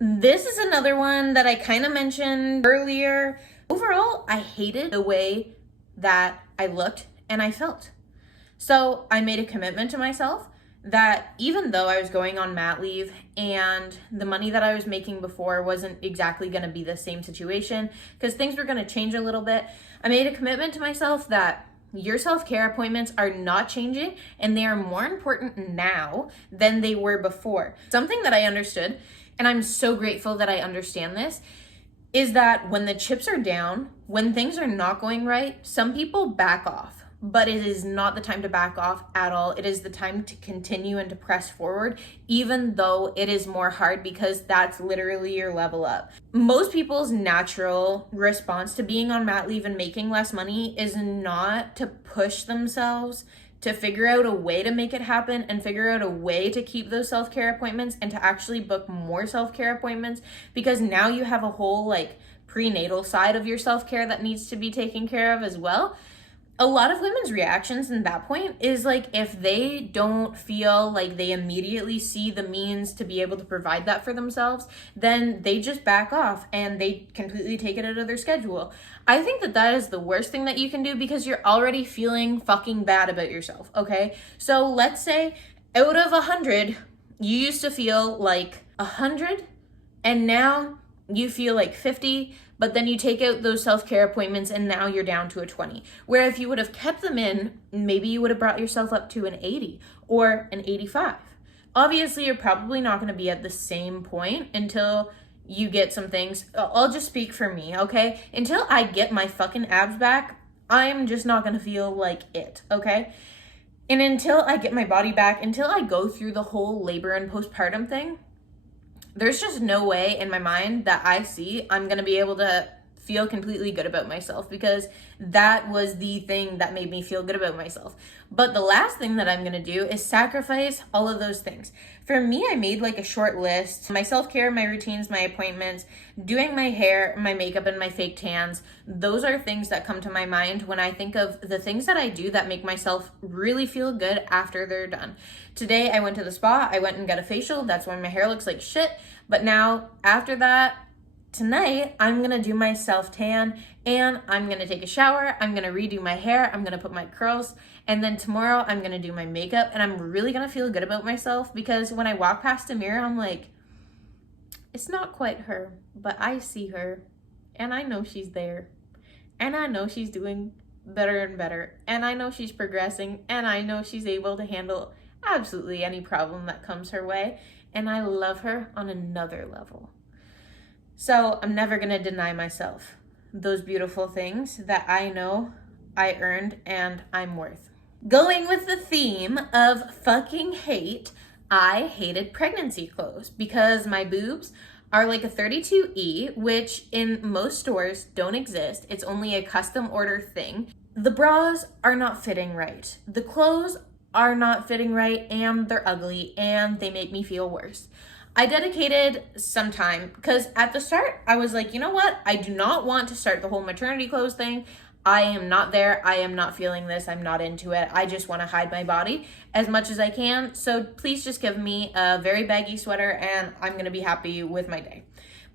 This is another one that I kind of mentioned earlier. Overall, I hated the way that I looked and I felt. So I made a commitment to myself that even though I was going on mat leave and the money that I was making before wasn't exactly going to be the same situation because things were going to change a little bit, I made a commitment to myself that your self-care appointments are not changing and they are more important now than they were before. Something that I understood, and I'm so grateful that I understand this, is that when the chips are down, when things are not going right, some people back off. But it is not the time to back off at all. It is the time to continue and to press forward, even though it is more hard because that's literally your level up. Most people's natural response to being on mat leave and making less money is not to push themselves to figure out a way to make it happen and figure out a way to keep those self-care appointments and to actually book more self-care appointments, because now you have a whole prenatal side of your self-care that needs to be taken care of as well. A lot of women's reactions in that point is if they don't feel like they immediately see the means to be able to provide that for themselves, then they just back off and they completely take it out of their schedule. I think that that is the worst thing that you can do because you're already feeling fucking bad about yourself, okay? So let's say out of 100, you used to feel like 100 and now you feel like 50, but then you take out those self-care appointments and now you're down to a 20. Where if you would have kept them in, maybe you would have brought yourself up to an 80 or an 85. Obviously, you're probably not going to be at the same point until you get some things. I'll just speak for me, okay? Until I get my fucking abs back, I'm just not going to feel like it, okay? And until I get my body back, until I go through the whole labor and postpartum thing, there's just no way in my mind that I see I'm going to be able to feel completely good about myself, because that was the thing that made me feel good about myself. But the last thing that I'm going to do is sacrifice all of those things. For me, I made a short list: my self-care, my routines, my appointments, doing my hair, my makeup, and my fake tans. Those are things that come to my mind when I think of the things that I do that make myself really feel good after they're done. Today, I went to the spa. I went and got a facial. That's why my hair looks like shit. But now, after that, tonight, I'm going to do my self-tan and I'm going to take a shower. I'm going to redo my hair. I'm going to put my curls. And then tomorrow, I'm going to do my makeup. And I'm really going to feel good about myself, because when I walk past a mirror, I'm like, it's not quite her, but I see her and I know she's there. And I know she's doing better and better. And I know she's progressing. And I know she's able to handle absolutely any problem that comes her way. And I love her on another level. So I'm never going to deny myself those beautiful things that I know I earned and I'm worth. Going with the theme of fucking hate, I hated pregnancy clothes because my boobs are like a 32E, which in most stores don't exist. It's only a custom order thing. The bras are not fitting right. The clothes are not fitting right, and they're ugly, and they make me feel worse. I dedicated some time because at the start I was like, you know what? I do not want to start the whole maternity clothes thing. I am not there. I am not feeling this. I'm not into it. I just want to hide my body as much as I can. So please just give me a very baggy sweater and I'm going to be happy with my day.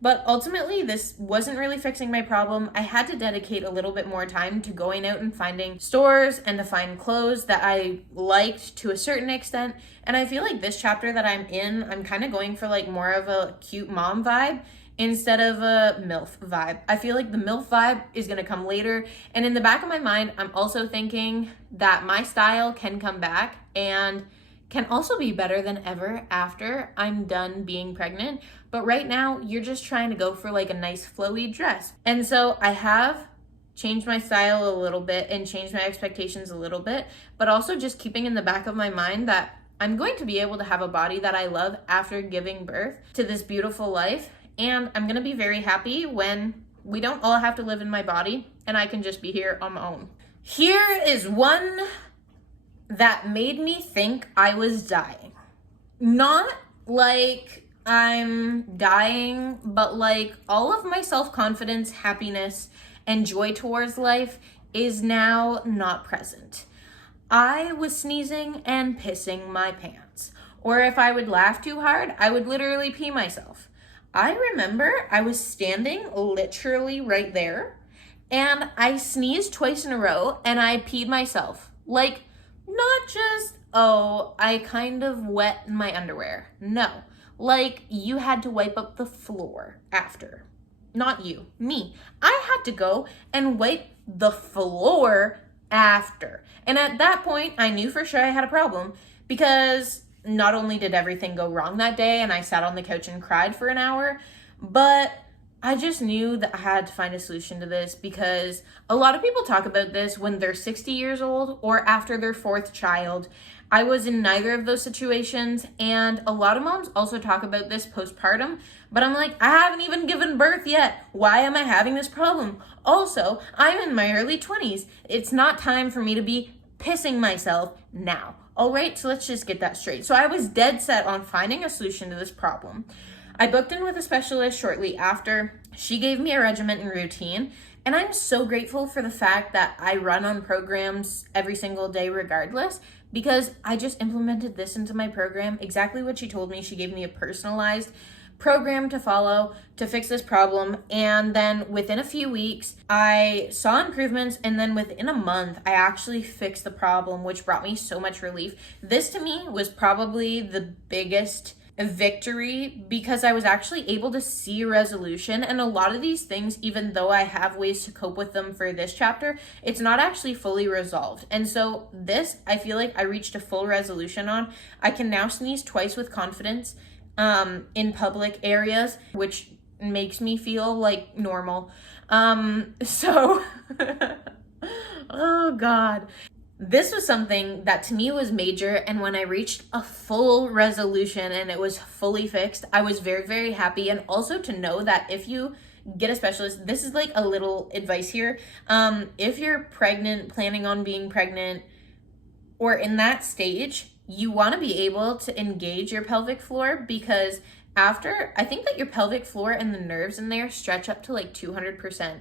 But ultimately, this wasn't really fixing my problem. I had to dedicate a little bit more time to going out and finding stores and to find clothes that I liked to a certain extent. And I feel like this chapter that I'm in, I'm kind of going for more of a cute mom vibe instead of a MILF vibe. I feel like the MILF vibe is going to come later. And in the back of my mind, I'm also thinking that my style can come back and can also be better than ever after I'm done being pregnant. But right now, you're just trying to go for a nice flowy dress. And so I have changed my style a little bit and changed my expectations a little bit, but also just keeping in the back of my mind that I'm going to be able to have a body that I love after giving birth to this beautiful life. And I'm going to be very happy when we don't all have to live in my body and I can just be here on my own. Here is one that made me think I was dying. Not like I'm dying, but all of my self-confidence, happiness, and joy towards life is now not present. I was sneezing and pissing my pants. Or if I would laugh too hard, I would literally pee myself. I remember I was standing literally right there and I sneezed twice in a row and I peed myself. Like, not just, oh, I kind of wet my underwear. No, like you had to wipe up the floor after. Not you, me. I had to go and wipe the floor after. And at that point, I knew for sure I had a problem because not only did everything go wrong that day and I sat on the couch and cried for an hour, but I just knew that I had to find a solution to this because a lot of people talk about this when they're 60 years old or after their fourth child. I was in neither of those situations, and a lot of moms also talk about this postpartum, but I'm like, I haven't even given birth yet. Why am I having this problem? Also, I'm in my early 20s. It's not time for me to be pissing myself now. All right, so let's just get that straight. So I was dead set on finding a solution to this problem. I booked in with a specialist shortly after. She gave me a regimen and routine, and I'm so grateful for the fact that I run on programs every single day regardless, because I just implemented this into my program, exactly what she told me. She gave me a personalized program to follow to fix this problem, and then within a few weeks I saw improvements, and then within a month I actually fixed the problem, which brought me so much relief. This to me was probably the biggest victory because I was actually able to see a resolution, and a lot of these things, even though I have ways to cope with them for this chapter, it's not actually fully resolved. And so this, I feel like I reached a full resolution on. I can now sneeze twice with confidence in public areas, which makes me feel like normal. So oh God. This was something that to me was major, and when I reached a full resolution and it was fully fixed, I was very, very happy. And also to know that if you get a specialist, this is like a little advice here. If you're pregnant, planning on being pregnant, or in that stage, you want to be able to engage your pelvic floor, because after, I think that your pelvic floor and the nerves in there stretch up to like 200%.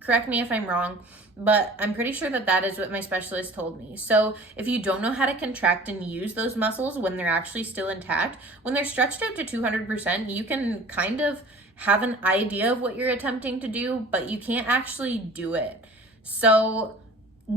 Correct me if I'm wrong, but I'm pretty sure that that is what my specialist told me. So if you don't know how to contract and use those muscles when they're actually still intact, when they're stretched out to 200%, you can kind of have an idea of what you're attempting to do, but you can't actually do it. So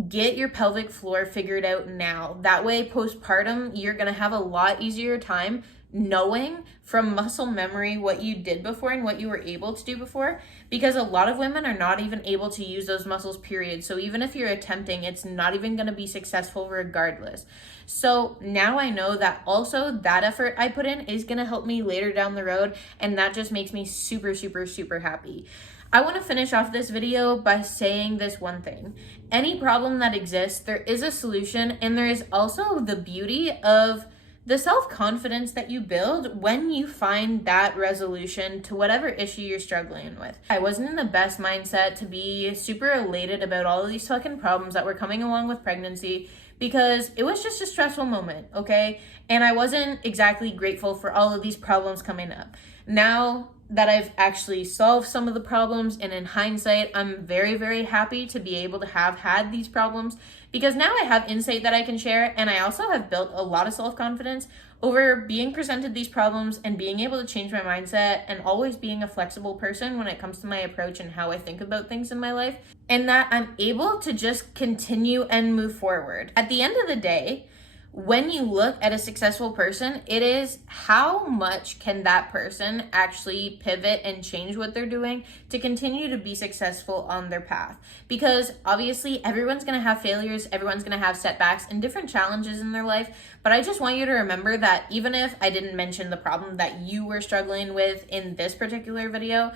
get your pelvic floor figured out now. That way, postpartum, you're going to have a lot easier time knowing from muscle memory what you did before and what you were able to do before, because a lot of women are not even able to use those muscles, period. So even if you're attempting, it's not even going to be successful regardless. So now I know that also that effort I put in is going to help me later down the road, and that just makes me super, super, super happy. I want to finish off this video by saying this one thing. Any problem that exists, there is a solution, and there is also the beauty of the self-confidence that you build when you find that resolution to whatever issue you're struggling with. I wasn't in the best mindset to be super elated about all of these fucking problems that were coming along with pregnancy, because it was just a stressful moment, okay? And I wasn't exactly grateful for all of these problems coming up. Now that I've actually solved some of the problems, and in hindsight, I'm very, very happy to be able to have had these problems, because now I have insight that I can share, and I also have built a lot of self-confidence over being presented these problems and being able to change my mindset and always being a flexible person when it comes to my approach and how I think about things in my life, and that I'm able to just continue and move forward. At the end of the day, when you look at a successful person, it is how much can that person actually pivot and change what they're doing to continue to be successful on their path. Because obviously everyone's going to have failures, everyone's going to have setbacks and different challenges in their life. But I just want you to remember that even if I didn't mention the problem that you were struggling with in this particular video,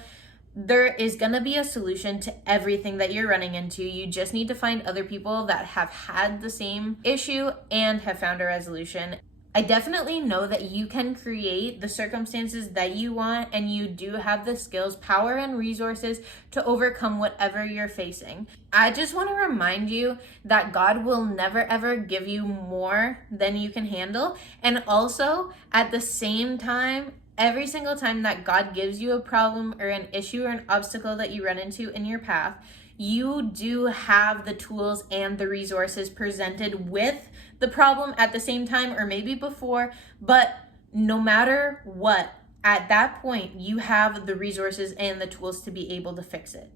there is going to be a solution to everything that you're running into. You just need to find other people that have had the same issue and have found a resolution. I definitely know that you can create the circumstances that you want, and you do have the skills, power, and resources to overcome whatever you're facing. I just want to remind you that God will never ever give you more than you can handle. And also, at the same time, every single time that God gives you a problem or an issue or an obstacle that you run into in your path, you do have the tools and the resources presented with the problem at the same time, or maybe before. But no matter what, at that point, you have the resources and the tools to be able to fix it.